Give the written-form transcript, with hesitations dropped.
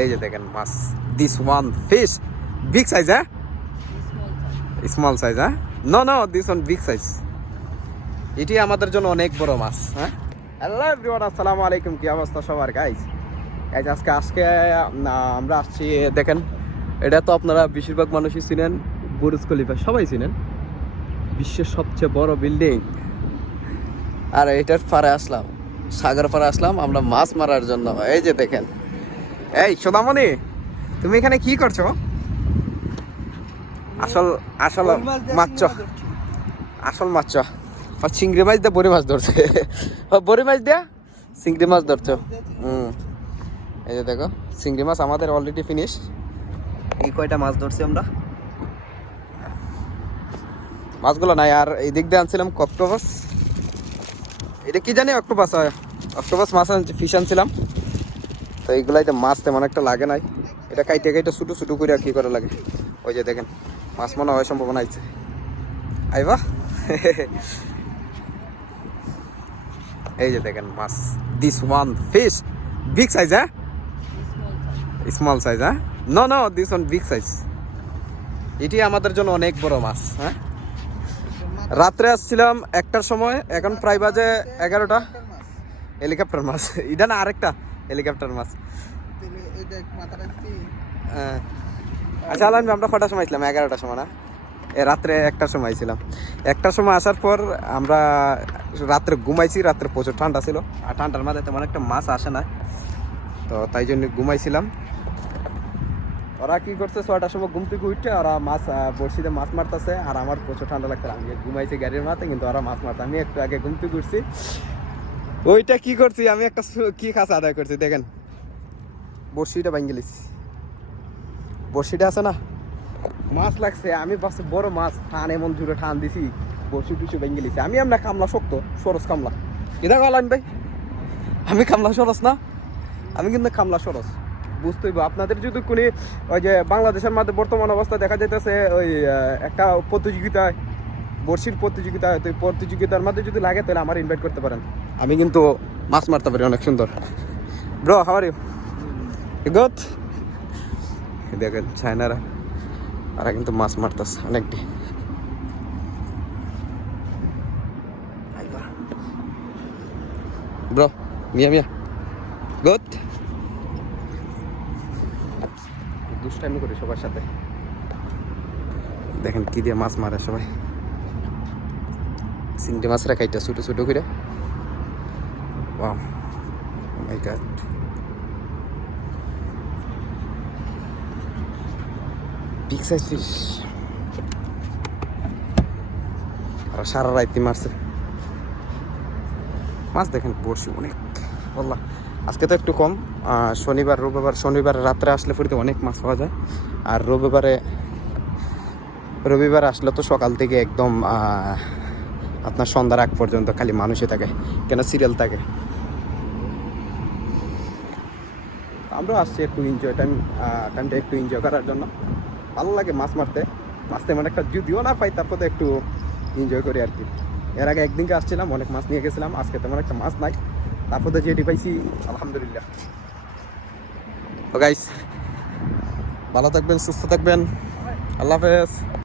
এই যে দেখেন মাছ, this one fish big size, হ্যাঁ স্মল সাইজ, হ্যাঁ no no this one big size. এটি আমাদের জন্য অনেক বড় মাছ। হ্যাঁ, হ্যালো এভরিওয়ান, আসসালামু আলাইকুম। কি অবস্থা সবার গাইস? আজকে আমরা আসছি, দেখেন এটা তো আপনারা বেশিরভাগ মানুষই চিনেন, বুর্জ খলিফা সবাই চিনেন, বিশ্বের সবচেয়ে বড় বিল্ডিং। আর এটার পাড়ে আসলাম, সাগর পাড়ে আসলাম আমরা মাছ মারার জন্য। এই যে দেখেন, এই সোদামণি তুমি এখানে কি করছো? আসল আসল মাছ, আসল মাছ চিংড়ি মাছ দিয়ে বড়ি মাছ ধরছে। বড়ি মাছ দিয়া চিংড়ি মাছ ধরছো। এই যে দেখো চিংড়ি মাছ আমাদের অলরেডি ফিনিশ। এই কয়টা মাছ ধরছি আমরা, মাছগুলো নাই। আর এই দিক দিয়ে আনছিলাম অক্টোপাস, এটা কি জানি অক্টোপাস হয়, অক্টোপাস মাছ ফিশ আনছিলাম। তো এইগুলাইতে মাছ তেমন একটা লাগে নাই, এটা কাইটে কাইটে ছোটো ছোটো করে কি করে লাগে। ওই যে দেখেন মাছ মনে হয় সম্ভাবনা আইছে, আইবা। এই যে দেখেন মাছ, this one fish big size, হ্যাঁ স্মল সাইজ, হ্যাঁ no no this one big size. এটি আমাদের জন্য অনেক বড় মাছ। হ্যাঁ, রাত্রে আসছিলাম 1টার সময়, এখন প্রায় বাজে 11টা। হেলিকপ্টার মাছ এটা না, আরেকটা হেলিকপ্টার মাছ। আচ্ছা আলাম, আমরা কটার সময় ছিলাম? 11টার সময় না, রাত্রে 1টার সময় ছিলাম। 1টার সময় আসার পর আমরা রাত্রে ঘুমাইছি, রাত্রে প্রচুর ঠান্ডা ছিল, আর ঠান্ডার মাঝে তেমন একটা মাছ আসে না, তো তাই জন্য ঘুমাইছিলাম। ওরা কি করছে, 6টার সময় ঘুম থেকে উঠছে, ওরা মাছ বড়শিতে মাছ মারতেছে, আর আমার প্রচুর ঠান্ডা লাগছে। আমি ঘুমাইছি গাড়ির মাথায়, কিন্তু ওরা মাছ মারতে, আমি একটু আগে ঘুম থেকে উঠছি। ওইটা কি করছি, আমি একটা কি খাস আদায় করছি, দেখেন বড়শিটা ভাঙে গেলিস, বড়শিটা আছে না, মাছ লাগছে। আমি ভাবছি বড় মাছ, টান এমন জুড়ে টান দিছি, বড়শি টুসি ভেঙে গেলিছে। আমি আমরা কামলা শক্ত, সরস কামলা, এটা গলান ভাই, আমি কামলা সরস না, আমি কিন্তু কামলা সরস। বুঝতে হইব আপনাদের। যদি কোনো ওই যে বাংলাদেশের মধ্যে বর্তমান অবস্থা দেখা যাইতেছে, ওই একটা প্রতিযোগিতায়, বড়শির প্রতিযোগিতা, তো প্রতিযোগিতার মধ্যে যদি লাগে তাহলে আমার ইনভাইট করতে পারেন, আমি কিন্তু মাছ মারতে পারি অনেক সুন্দর। Bro how are you? Good. দেখেন চায়নারা, ওরা কিন্তু মাছ মারতেছে অনেকটি। ব্রো মিয়া মিয়া গুড। দুষ্টাইমি করি সবার সাথে, দেখেন কি দিয়ে মাছ মারে সবাই। চিংড়ি মাছরা খাইটা ছোটো ছোটো করে। Wow my god, big size fish. আর সারা রাইতে মারছে মাছ, দেখেন বড়শি অনেক বললা। আজকে তো একটু কম, শনিবার রবিবার, শনিবার রাত্রে আসলে পরে অনেক মাছ পাওয়া যায়। আর রবিবার আসলে তো সকাল থেকে একদম আপনার সন্ধ্যার আগ পর্যন্ত খালি মানুষই থাকে, কেন সিরিয়াল থাকে। আমরাও আসছি একটু টাইমটা একটু এনজয় করার জন্য। ভালো লাগে মাছ মারতে, মাছ তেমন একটা যদিও না পাই, তারপর তো একটু এনজয় করি আর কি। এর আগে একদিনকে আসছিলাম, অনেক মাছ নিয়ে গেছিলাম, আজকে তেমন একটা মাছ নাই, তারপর তো যেটি পাইছি আলহামদুলিল্লাহ। তো গাইস ভালো থাকবেন, সুস্থ থাকবেন, আল্লাহ হাফেজ।